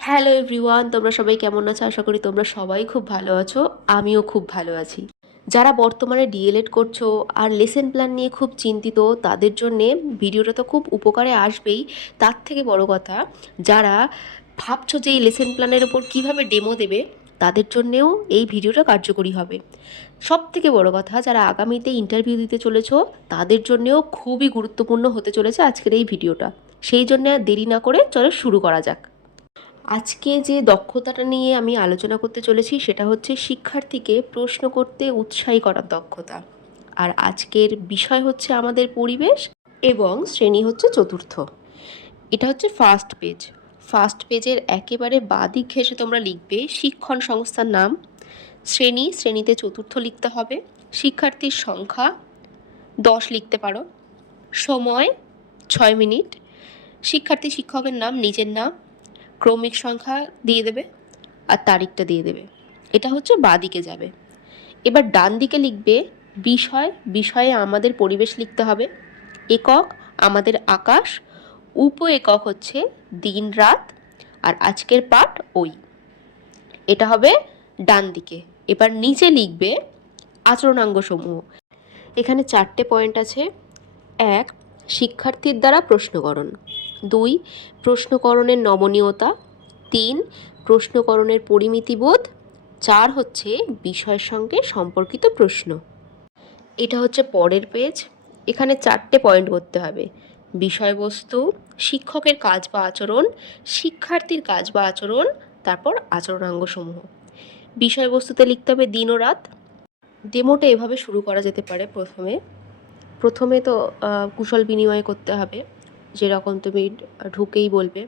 Hello everyone, তোমরা সবাই কেমন আছো? আশা করি তোমরা সবাই খুব ভালো আছো। আমিও খুব ভালো আছি। যারা বর্তমানে ডিএলএড করছো আর লেসন প্ল্যান নিয়ে খুব চিন্তিত, তাদের জন্যে ভিডিওটা তো খুব উপকারে আসবেই। তার থেকে বড় কথা, যারা ভাবছো যে এই লেসন প্ল্যানের ওপর কীভাবে ডেমো দেবে, তাদের জন্যেও এই ভিডিওটা কার্যকরী হবে। সব থেকে বড় কথা, যারা আগামীতে ইন্টারভিউ দিতে চলেছো, তাদের জন্যেও খুবই গুরুত্বপূর্ণ হতে চলেছে আজকের এই ভিডিওটা। সেই জন্যে আর দেরি না করে চলো শুরু করা যাক। আজকে যে দক্ষতাটা নিয়ে আমি আলোচনা করতে চলেছি সেটা হচ্ছে শিক্ষার্থীকে প্রশ্ন করতে উৎসাহী করার দক্ষতা। আর আজকের বিষয় হচ্ছে আমাদের পরিবেশ এবং শ্রেণী হচ্ছে চতুর্থ। এটা হচ্ছে ফার্স্ট পেজ। ফার্স্ট পেজের একেবারে বাঁদিক ঘেঁষে তোমরা লিখবে শিক্ষণ সংস্থার নাম, শ্রেণীতে চতুর্থ লিখতে হবে, শিক্ষার্থীর সংখ্যা 10 লিখতে পারো, সময় 6 মিনিট, শিক্ষার্থী শিক্ষকের নাম, নিজের নাম, ক্রমিক সংখ্যা দিয়ে দেবে আর তারিখটা দিয়ে দেবে। এটা হচ্ছে বাঁদিকে যাবে। এবার ডান দিকে লিখবে বিষয়ে আমাদের পরিবেশ লিখতে হবে, একক আমাদের আকাশ, উপ একক হচ্ছে দিন রাত, আর আজকের পাঠ ওই। এটা হবে ডান দিকে। এবার নিচে লিখবে আচরণাঙ্গ সমূহ। এখানে 4টে পয়েন্ট আছে। 1, শিক্ষার্থীর দ্বারা প্রশ্নকরণ। 2, প্রশ্নকরণের নমনীয়তা। 3, প্রশ্নকরণের পরিমিতিবোধ। 4 হচ্ছে বিষয়ের সঙ্গে সম্পর্কিত প্রশ্ন। এটা হচ্ছে পরের পেজ। এখানে 4টে পয়েন্ট করতে হবে: বিষয়বস্তু, শিক্ষকের কাজ বা আচরণ, শিক্ষার্থীর কাজ বা আচরণ, তারপর আচরণাঙ্গসমূহ। বিষয়বস্তুতে লিখতে হবে দিন ও রাত। ডেমোটা এভাবে শুরু করা যেতে পারে। প্রথমে তো কুশল বিনিময় করতে হবে, যেরকম তুমি ঢুকেই বলবে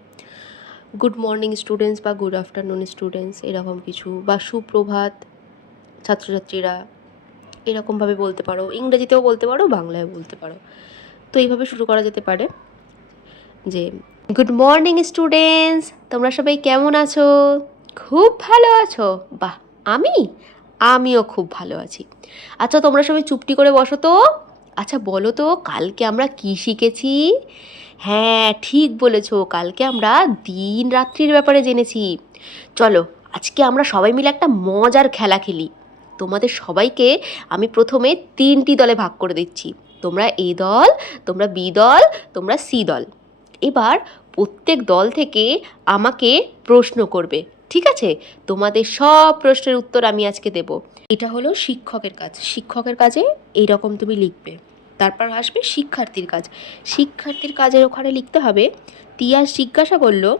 গুড মর্নিং স্টুডেন্টস বা গুড আফটারনুন স্টুডেন্টস, এরকম কিছু, বা সুপ্রভাত ছাত্রছাত্রীরা, এরকমভাবে বলতে পারো। ইংরেজিতেও বলতে পারো, বাংলায়ও বলতে পারো। তো এইভাবে শুরু করা যেতে পারে যে গুড মর্নিং স্টুডেন্টস, তোমরা সবাই কেমন আছো? খুব ভালো আছো? বাহ, আমিও খুব ভালো আছি। আচ্ছা, তোমরা সবাই চুপটি করে বসো তো। আচ্ছা বলো তো, কালকে আমরা কি শিখেছি? হ্যাঁ, ঠিক বলেছো, কালকে আমরা দিন রাত্রির ব্যাপারে জেনেছি। চলো আজকে আমরা সবাই মিলে একটা মজার খেলা খেলি। তোমাদের সবাইকে আমি প্রথমে 3টি দলে ভাগ করে দিচ্ছি। তোমরা এ দল, তোমরা বি দল, তোমরা সি দল। এবার প্রত্যেক দল থেকে আমাকে প্রশ্ন করবে, ঠিক আছে? তোমাদের সব প্রশ্নের উত্তর আমি আজকে দেব। এটা হলো শিক্ষকের কাজ। শিক্ষকের কাজে এইরকম তুমি লিখবে। তারপর আসবে শিক্ষার্থীর কাজ। শিক্ষার্থীর কাজের ওখানে লিখতে হবে, তিয়াস জিজ্ঞাসা করলো,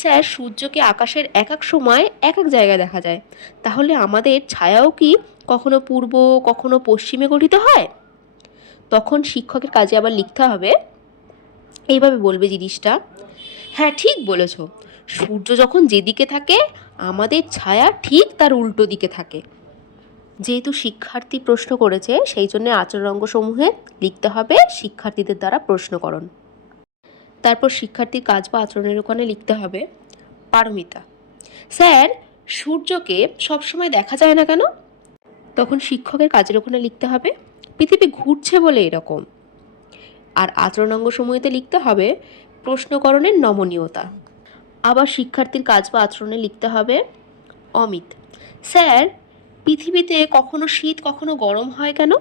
স্যার সূর্যকে আকাশের এক এক সময় এক এক জায়গায় দেখা যায়, তাহলে আমাদের ছায়াও কি কখনো পূর্ব কখনো পশ্চিমে গঠিত হয়? তখন শিক্ষকের কাজে আবার লিখতে হবে, এইভাবে বলবে জিনিসটা, হ্যাঁ ঠিক বলেছ, সূর্য যখন যেদিকে থাকে আমাদের ছায়া ঠিক তার উল্টো দিকে থাকে। যেহেতু শিক্ষার্থী প্রশ্ন করেছে, সেই জন্য আচরণাঙ্গসমূহে লিখতে হবে শিক্ষার্থীদের দ্বারা প্রশ্নকরণ। তারপর শিক্ষার্থীর কাজ বা আচরণের ওখানে লিখতে হবে পারমিতা, স্যার সূর্যকে সবসময় দেখা যায় না কেন? তখন শিক্ষকের কাজের ওখানে লিখতে হবে পৃথিবী ঘুরছে বলে এরকম। আর আচরণাঙ্গসমূহেতে লিখতে হবে প্রশ্নকরণের নমনীয়তা। আবার শিক্ষার্থীর কাজ বা আচরণে লিখতে হবে অমিত, স্যার পৃথিবীতে কখনো শীত কখনো গরম হয় কেন?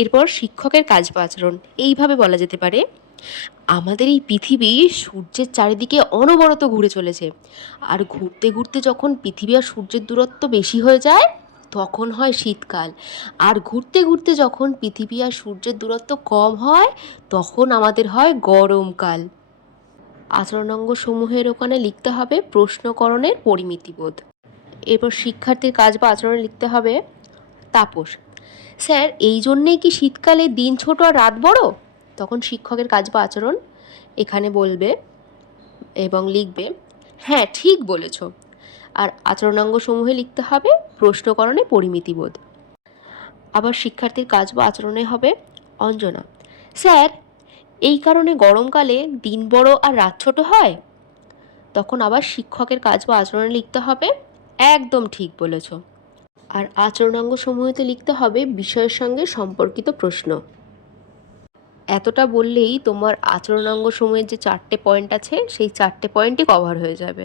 এরপর শিক্ষকের কাজ বা আচরণ এইভাবে বলা যেতে পারে, আমাদের এই পৃথিবী সূর্যের চারিদিকে অনবরত ঘুরে চলেছে, আর ঘুরতে ঘুরতে যখন পৃথিবী আর সূর্যের দূরত্ব বেশি হয়ে যায় তখন হয় শীতকাল, আর ঘুরতে ঘুরতে যখন পৃথিবী আর সূর্যের দূরত্ব কম হয় তখন আমাদের হয় গরমকাল। আচরণাঙ্গ সমূহের ওখানে লিখতে হবে প্রশ্নকরণের পরিমিতিবোধ। এরপর শিক্ষার্থীর কাজ বা আচরণে লিখতে হবে তাপস, স্যার এই জন্যেই কি শীতকালে দিন ছোট আর রাত বড়? তখন শিক্ষকের কাজ বা আচরণ এখানে বলবে এবং লিখবে, হ্যাঁ ঠিক বলেছ। আর আচরণাঙ্গ সমূহে লিখতে হবে প্রশ্নকরণে পরিমিতিবোধ। আবার শিক্ষার্থীর কাজ বা আচরণে হবে অঞ্জনা, স্যার এই কারণে গরমকালে দিন বড় আর রাত ছোট হয়? তখন আবার শিক্ষকের কাজ বা আচরণে লিখতে হবে একদম ঠিক বলেছ। আর আচরণাঙ্গ সমূহেতে লিখতে হবে বিষয়ের সঙ্গে সম্পর্কিত প্রশ্ন। এতটা বললেই তোমার আচরণাঙ্গ সমূহের যে 4টে পয়েন্ট আছে সেই 4টে পয়েন্টই কভার হয়ে যাবে।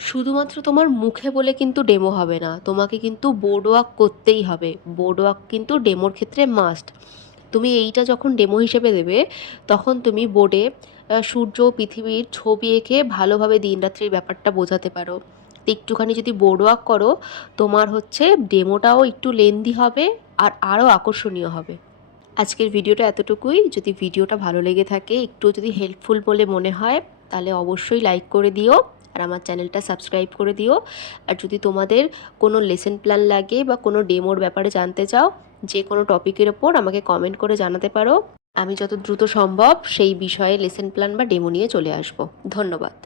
শুধুমাত্র তোমার মুখে বলে কিন্তু ডেমো হবে না, তোমাকে কিন্তু বোর্ড ওয়ার্ক করতেই হবে। বোর্ড ওয়ার্ক কিন্তু ডেমোর ক্ষেত্রে মাস্ট। তুমি এইটা যখন ডেমো হিসেবে দেবে, তখন তুমি বোর্ডে সূর্য পৃথিবীর ছবি এঁকে ভালোভাবে দিনরাত্রির ব্যাপারটা বোঝাতে পারো। তো একটুখানি যদি বোর্ড ওয়ার্ক করো, তোমার হচ্ছে ডেমোটাও একটু লেন্দি হবে আর আরও আকর্ষণীয় হবে। আজকের ভিডিওটা এতটুকুই। যদি ভিডিওটা ভালো লেগে থাকে, একটু যদি হেল্পফুল বলে মনে হয়, তাহলে অবশ্যই লাইক করে দিও আর আমার চ্যানেলটা সাবস্ক্রাইব করে দিও। আর যদি তোমাদের কোনো লেসন প্ল্যান লাগে বা কোনো ডেমোর ব্যাপারে জানতে চাও, যে কোনো টপিকের ওপর আমাকে কমেন্ট করে জানাতে পারো। আমি যত দ্রুত সম্ভব সেই বিষয়ে লেসন প্ল্যান বা ডেমো নিয়ে চলে আসবো। ধন্যবাদ।